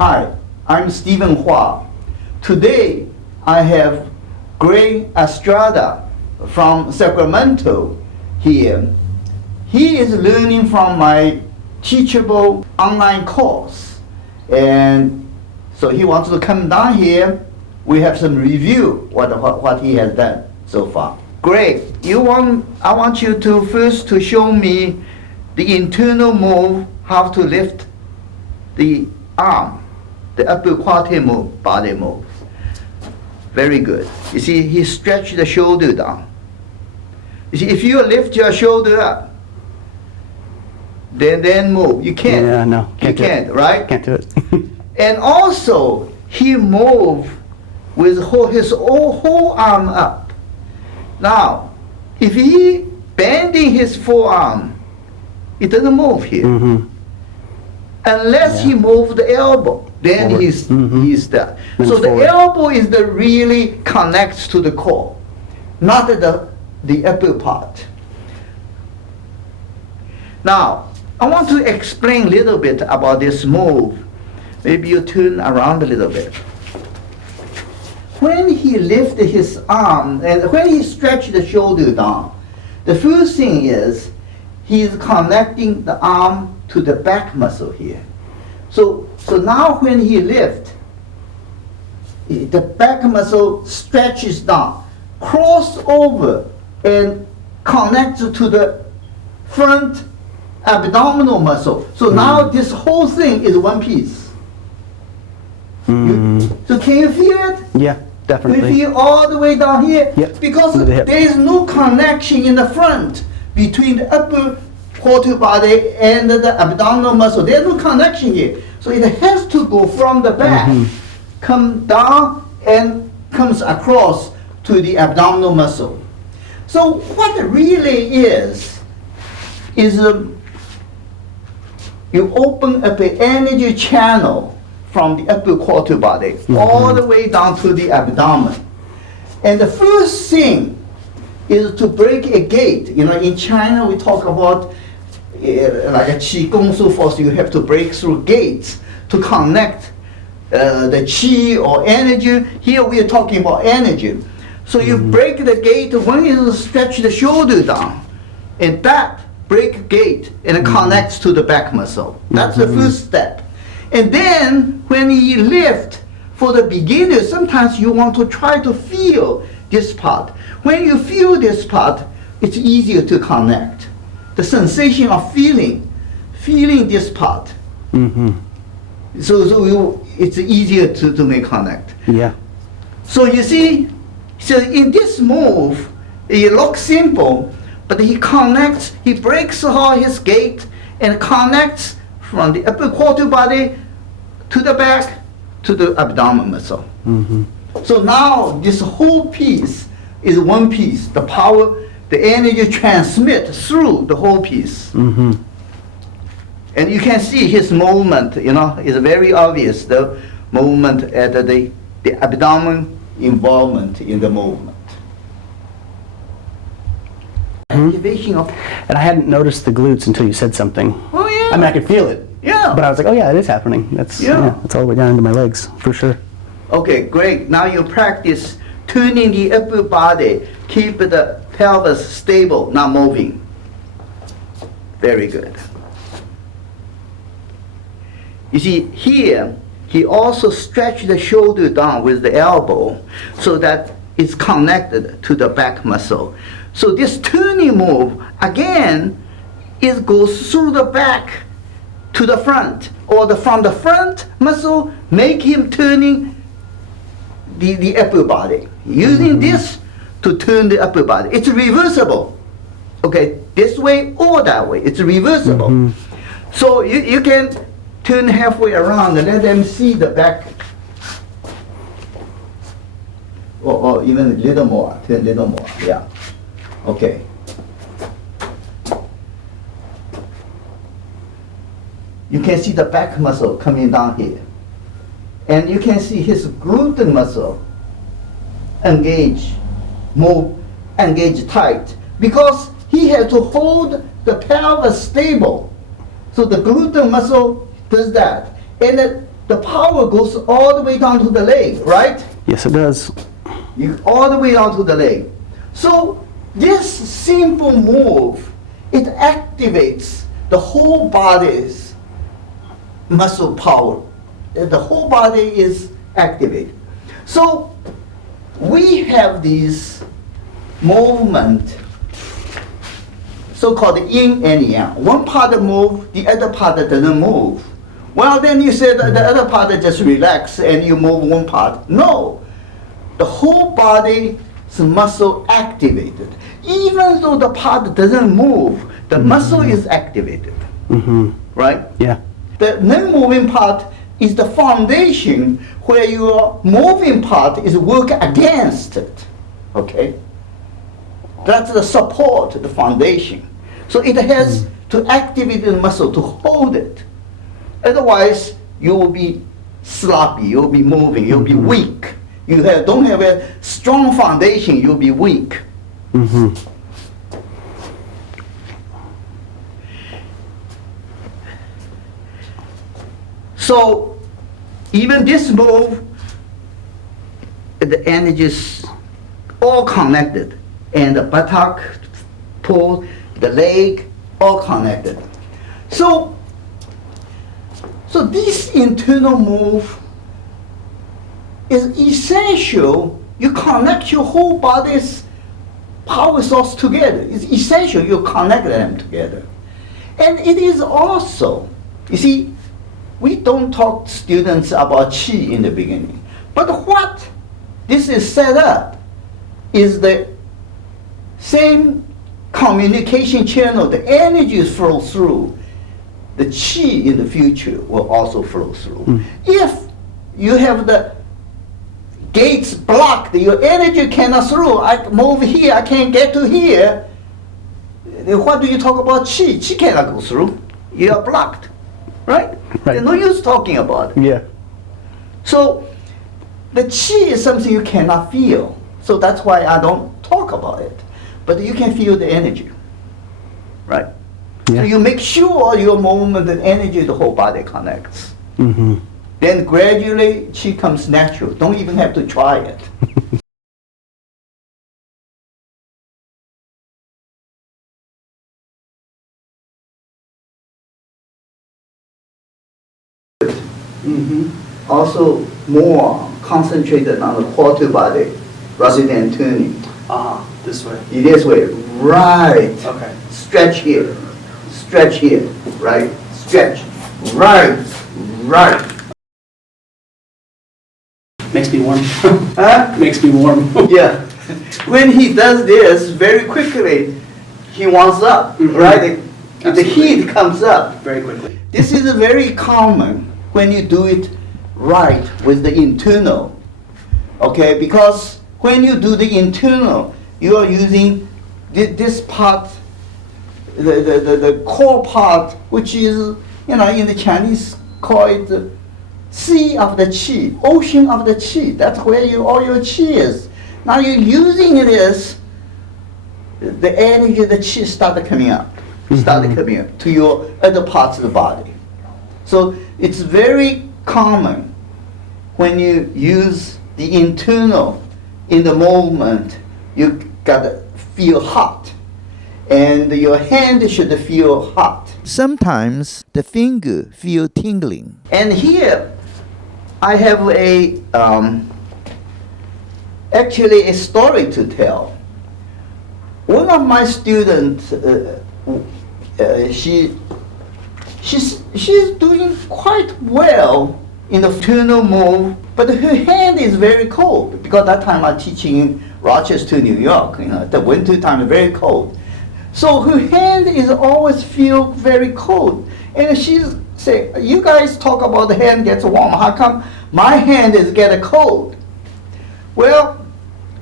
Hi, I'm Stephen Hua. Today, I have Greg Estrada from Sacramento here. He is learning from my teachable online course. And so he wants to come down here. We have some review what he has done so far. Greg, I want you to first to show me the internal move, how to lift the arm, the upper quarter move, body move. Very good. You see, he stretched the shoulder down. You see, if you lift your shoulder up, then move. You can't. Yeah, no. You can't, right? Can't do it. And also, he moved with his whole arm up. Now, if he bending his forearm, it doesn't move here. Mm-hmm. Unless he moves the elbow, then Forward. he's there. Then So the forward. elbow is the really connects to the core, not the upper part. Now, I want to explain a little bit about this move. Maybe you turn around a little bit. When he lifted his arm and when he stretched the shoulder down, the first thing is he's connecting the arm to the back muscle here. So now when he lifts, the back muscle stretches down, cross over and connects to the front abdominal muscle. So now this whole thing is one piece. So can you feel it? Yeah, You definitely. feel all the way down here? Yep. Because Under the hip. there is no connection in the front between the upper quarter body and the abdominal muscle. There's no connection here. So it has to go from the back, come down and comes across to the abdominal muscle. So what it really is you open up an energy channel from the upper quarter body all the way down to the abdomen. And the first thing is to break a gate. You know, in China we talk about like a qigong, so forth. You have to break through gates to connect the qi or energy. Here we are talking about energy. So you break the gate when you stretch the shoulder down, and that break gate and it connects to the back muscle. That's the first step. And then when you lift, for the beginner, sometimes you want to try to feel this part. When you feel this part, it's easier to connect. The sensation of feeling this part. So it's easier to make connect. Yeah. So you see, so in this move, it looks simple, but he connects, he breaks all his gate and connects from the upper quarter body to the back to the abdominal muscle. So now this whole piece is one piece. The power, the energy transmit through the whole piece. And you can see his movement, you know, is very obvious, the movement at the abdomen involvement in the movement. Activation of, And I hadn't noticed the glutes until you said something. oh yeah. I mean, I could feel it. Yeah. But I was like, oh yeah, it is happening. That's that's all the way down into my legs, for sure. Okay, great. Now you practice turning the upper body, keep the pelvis stable, not moving. Very good. You see, here, he also stretched the shoulder down with the elbow so that it's connected to the back muscle. So this turning move, again, it goes through the back to the front, or from the front muscle, make him turning the upper body. Using this to turn the upper body. It's reversible. Okay, this way or that way. It's reversible. So you can turn halfway around and let them see the back. Or even a little more, turn a little more, yeah. Okay. You can see the back muscle coming down here. And you can see his glute muscle engage, move, engage tight. Because he had to hold the pelvis stable. So the glute muscle does that. And the power goes all the way down to the leg, right? Yes, it does. All the way down to the leg. So this simple move, it activates the whole body's muscle power. The whole body is activated. So we have this movement, so-called yin and yang. One part moves, the other part doesn't move. Well, then you say that the other part just relax and you move one part. No, the whole body's muscle activated. Even though the part doesn't move, the muscle is activated, right? Yeah. The non-moving part is the foundation where your moving part is work against it, okay? That's the support, the foundation. So it has to activate the muscle to hold it. Otherwise, you will be sloppy, you'll be moving, you'll be weak. You don't have a strong foundation, you'll be weak. So even this move, the energy is all connected, and the buttock, pull, the leg, all connected. So this internal move is essential. You connect your whole body's power source together. It's essential you connect them together. And it is also, you see, we don't talk to students about qi in the beginning. But what this is set up is the same communication channel. The energy flows through. The qi in the future will also flow through. If you have the gates blocked, your energy cannot through. I move here, I can't get to here. Then what do you talk about qi? Qi cannot go through. You are blocked, right? There's no use talking about it. Yeah. So the qi is something you cannot feel. So that's why I don't talk about it. But you can feel the energy, right? Yeah. So you make sure your movement and energy, the whole body connects. Then gradually qi comes natural. Don't even have to try it. Also more concentrated on the quarter body rather than turning. This way. This way, right. Okay. Stretch here, right? Stretch, right. Makes me warm. Huh? Makes me warm. Yeah. When he does this, very quickly, he warms up, right? The Absolutely. heat comes up. Very quickly. This is very common when you do it right with the internal, okay? Because when you do the internal, you are using this part, the core part, which is, in the Chinese call it the sea of the qi, ocean of the qi. That's where all your qi is. Now you're using this, the energy, the qi started coming up to your other parts of the body. So it's very common when you use the internal in the movement, you gotta feel hot. And your hand should feel hot. Sometimes the finger feel tingling. And here I have actually a story to tell. One of my students, she's doing quite well in the internal move, but her hand is very cold because that time I'm teaching in Rochester, New York. The winter time is very cold. So her hand is always feel very cold. And she's say, you guys talk about the hand gets warm. How come my hand is getting cold? Well,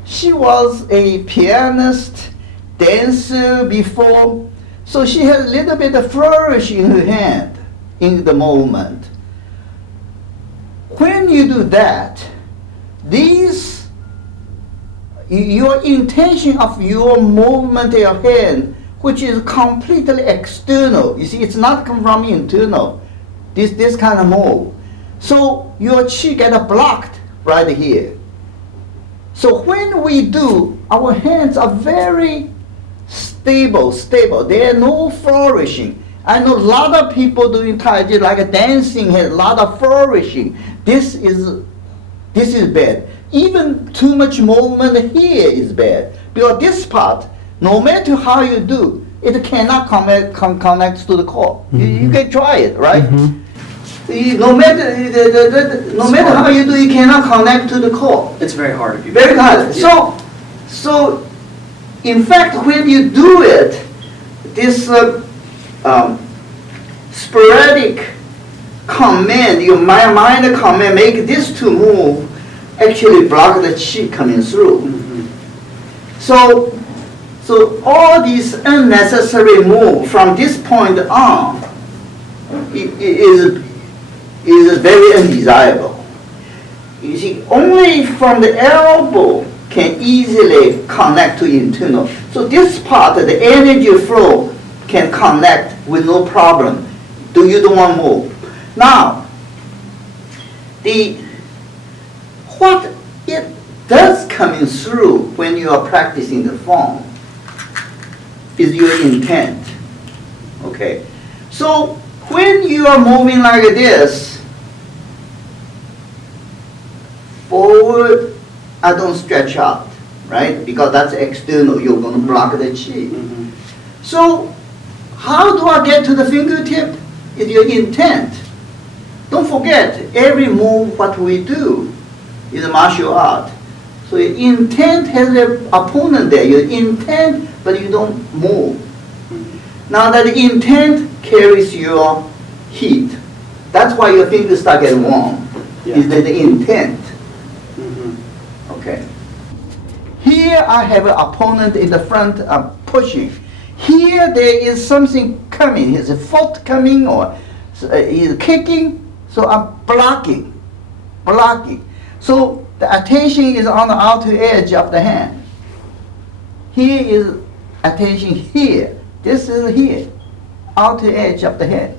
she was a pianist, dancer before, so she had a little bit of flourish in her hand in the moment. When you do that, your intention of your movement of your hand, which is completely external. You see, it's not come from internal. This kind of move. So your chi get blocked right here. So when we do, our hands are very stable. There are no flourishing. I know a lot of people doing Tai Chi like dancing has a lot of flourishing. This is bad. Even too much movement here is bad. Because this part, no matter how you do, it cannot connect to the core. You can try it, right? No matter how you do, you cannot connect to the core. It's very hard. Very hard. Yeah. So, in fact, when you do it, this sporadic command, your mind command, make this to move, actually block the chi coming through. So all these unnecessary move from this point on is very undesirable. You see, only from the elbow can easily connect to internal. So this part, the energy flow can connect with no problem. You don't want to move. Now, what it does coming through when you are practicing the form is your intent. Okay? So when you are moving like this, forward, I don't stretch out, right? Because that's external, you're going to block the chi. So how do I get to the fingertip? Is your intent. Don't forget, every move what we do is a martial art. So your intent has an opponent there. Your intent, but you don't move. Now that intent carries your heat. That's why your fingers start getting warm. Yeah. Is that the intent? Okay. Here I have an opponent in the front pushing. Here there is something coming. Is a foot coming or is kicking? So I'm blocking. So the attention is on the outer edge of the hand. Here is attention here. This is here, outer edge of the head.